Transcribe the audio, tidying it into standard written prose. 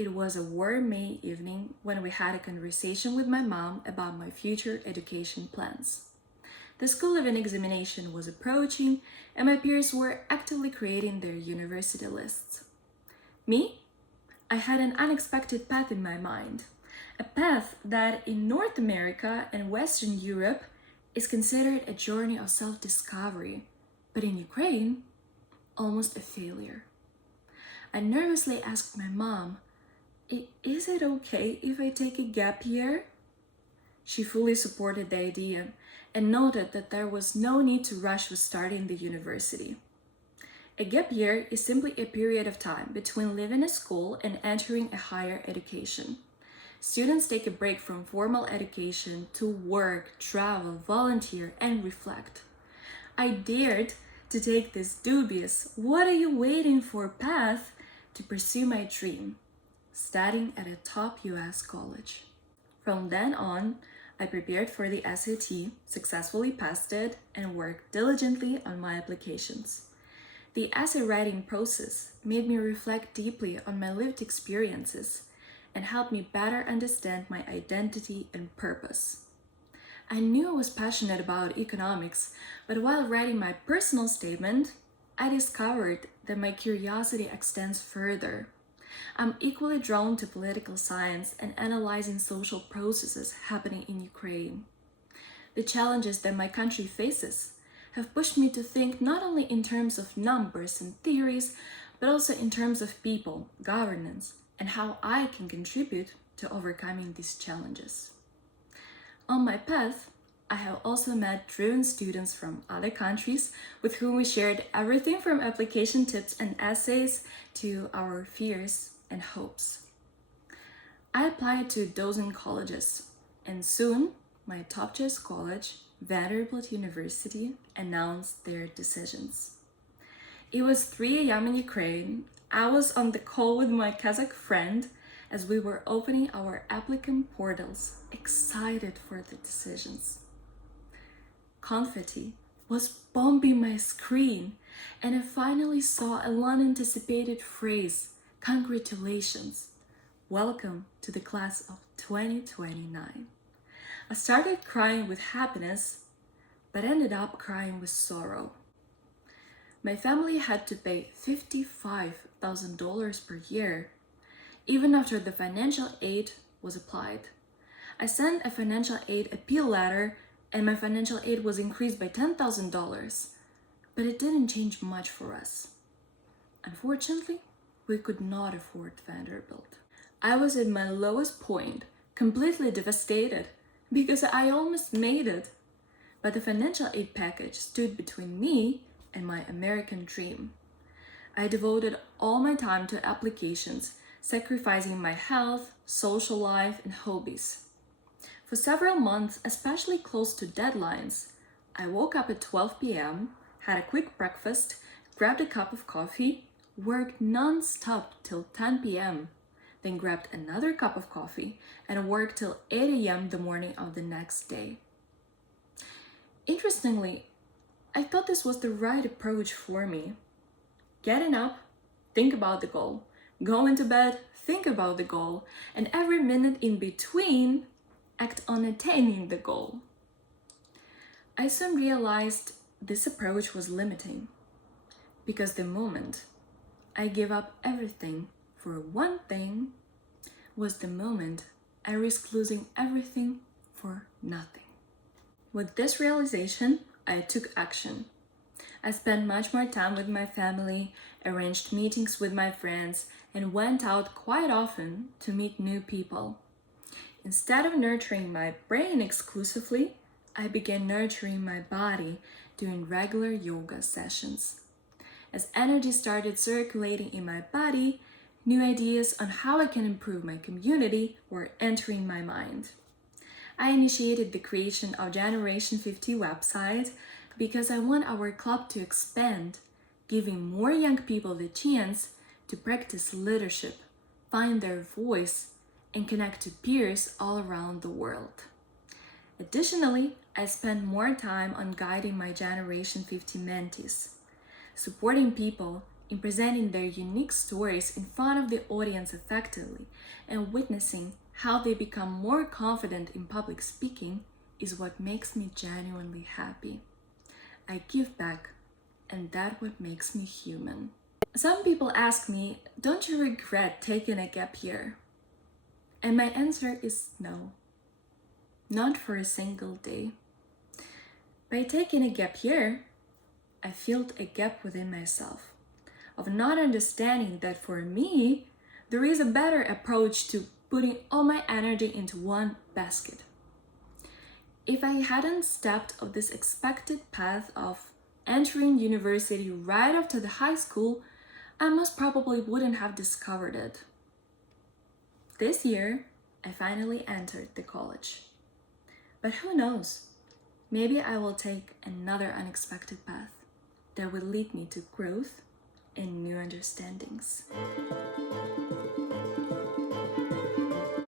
It was a warm May evening when we had a conversation with my mom about my future education plans. The school living examination was approaching, and my peers were actively creating their university lists. Me? I had an unexpected path in my mind, a path that in North America and Western Europe is considered a journey of self-discovery, but in Ukraine, almost a failure. I nervously asked my mom, "Is it okay if I take a gap year?" She fully supported the idea and noted that there was no need to rush with starting the university. A gap year is simply a period of time between leaving a school and entering a higher education. Students take a break from formal education to work, travel, volunteer, and reflect. I dared to take this dubious, what are you waiting for path to pursue my dream, studying at a top US college. From then on, I prepared for the SAT, successfully passed it, and worked diligently on my applications. The essay writing process made me reflect deeply on my lived experiences and helped me better understand my identity and purpose. I knew I was passionate about economics, but while writing my personal statement, I discovered that my curiosity extends further. I'm equally drawn to political science and analyzing social processes happening in Ukraine. The challenges that my country faces have pushed me to think not only in terms of numbers and theories, but also in terms of people, governance, and how I can contribute to overcoming these challenges. On my path, I have also met driven students from other countries with whom we shared everything from application tips and essays to our fears and hopes. I applied to a dozen colleges, and soon my top choice college, Vanderbilt University, announced their decisions. It was 3 a.m. in Ukraine. I was on the call with my Kazakh friend as we were opening our applicant portals, excited for the decisions. Confetti was bombing my screen, and I finally saw a long-anticipated phrase, "Congratulations, welcome to the class of 2029. I started crying with happiness, but ended up crying with sorrow. My family had to pay $55,000 per year, even after the financial aid was applied. I sent a financial aid appeal letter, and my financial aid was increased by $10,000, but it didn't change much for us. Unfortunately, we could not afford Vanderbilt. I was at my lowest point, completely devastated, because I almost made it. But the financial aid package stood between me and my American dream. I devoted all my time to applications, sacrificing my health, social life, and hobbies. For several months, especially close to deadlines, I woke up at 12 p.m., had a quick breakfast, grabbed a cup of coffee, worked non-stop till 10 p.m., then grabbed another cup of coffee and worked till 8 a.m. the morning of the next day. Interestingly, I thought this was the right approach for me. Getting up, think about the goal. Going to bed, think about the goal. And every minute in between, act on attaining the goal. I soon realized this approach was limiting, because the moment I gave up everything for one thing was the moment I risked losing everything for nothing. With this realization, I took action. I spent much more time with my family, arranged meetings with my friends, and went out quite often to meet new people. Instead of nurturing my brain exclusively, I began nurturing my body doing regular yoga sessions. As energy started circulating in my body, new ideas on how I can improve my community were entering my mind. I initiated the creation of Generation 50 website because I want our club to expand, giving more young people the chance to practice leadership, find their voice, and connect to peers all around the world. Additionally, I spent more time on guiding my Generation 50 mentees, supporting people in presenting their unique stories in front of the audience effectively and witnessing how they become more confident in public speaking is what makes me genuinely happy. I give back, and that's what makes me human. Some people ask me, don't you regret taking a gap year? And my answer is no, not for a single day. By taking a gap year, I filled a gap within myself of not understanding that for me, there is a better approach to putting all my energy into one basket. If I hadn't stepped on this expected path of entering university right after the high school, I most probably wouldn't have discovered it. This year, I finally entered the college. But who knows? Maybe I will take another unexpected path that will lead me to growth and new understandings.